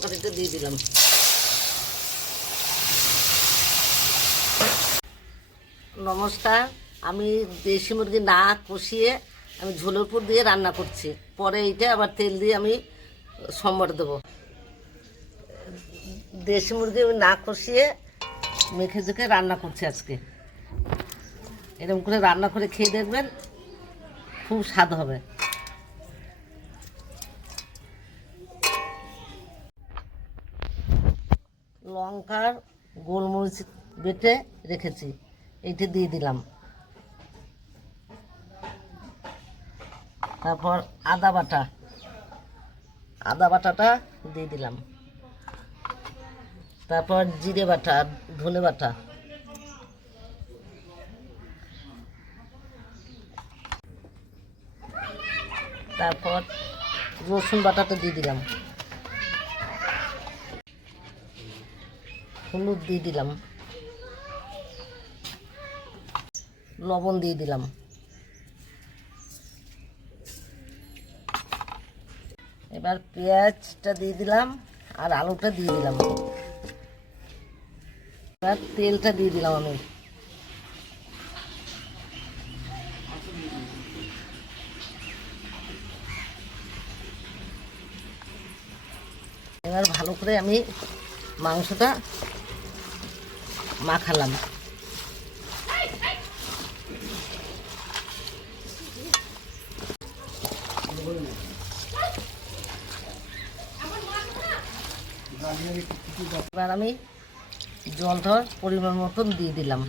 তরকারিতে দিয়ে দিলাম। নমস্কার, আমি দেশি মুরগি না কষিয়ে আমি ঝোলের উপর দিয়ে রান্না করছি। পরে এইটা আবার তেল দিয়ে আমি সম্বর দেবো। দেশি মুরগি আমি না কষিয়ে মেখে ঝুঁকে রান্না করছি আজকে। এরকম করে রান্না করে খেয়ে দেখবেন, খুব স্বাদ হবে। লঙ্কার গোলমরিচ বেটে রেখেছি, এইটা দিয়ে দিলাম। তারপর আদা বাটাটা দিয়ে দিলাম। তারপর জিরে বাটা, ধনে বাটা, তারপর রসুন বাটাটা দিয়ে দিলাম। হলুদ দিয়ে দিলাম, লবণ দিয়ে দিলাম। এবার পেঁয়াজটা দিয়ে দিলাম আর আলুটা দিয়ে দিলাম। এবার তেলটা দিয়ে দিলাম আমি। এবার ভালো করে আমি মাংসটা মাখালাম। এবার আমি জলটা পরিমাণ মতন দিয়ে দিলাম।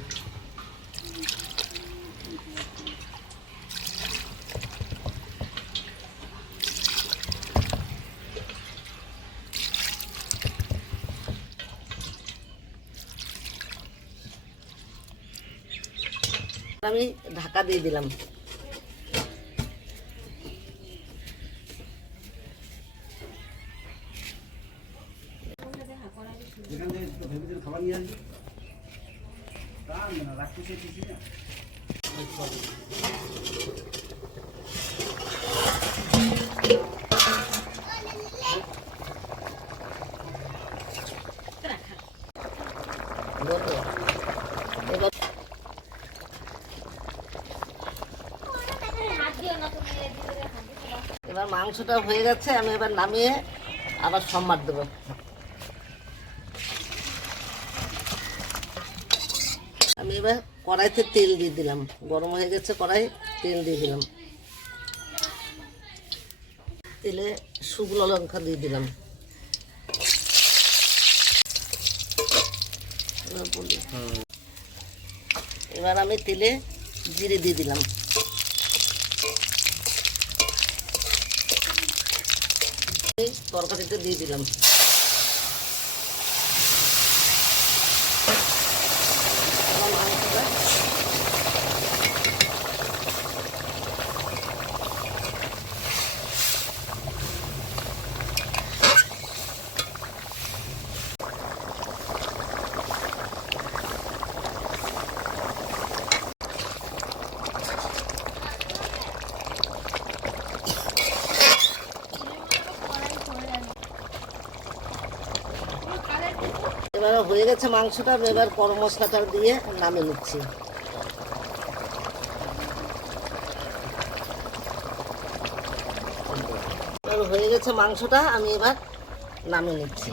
আমি ঢাকা দিয়ে দিলাম। এবার মাংসটা হয়ে গেছে, আমি এবার নামিয়ে আবার সম্বার দেবো। আমি এবার কড়াইতে তেল দিয়ে দিলাম। গরম হয়ে গেছে কড়াই, তেল দিয়ে দিলাম। তেলে শুকনো লঙ্কা দিয়ে দিলাম। এবার আমি তেলে জিরে দিয়ে দিলাম। তরকারিতে দিয়ে দিলাম। এবার হয়ে গেছে মাংসটা, এবার গরম মশলাটা দিয়ে নামিয়ে নিচ্ছি। হয়ে গেছে মাংসটা, আমি এবার নামিয়ে নিচ্ছি।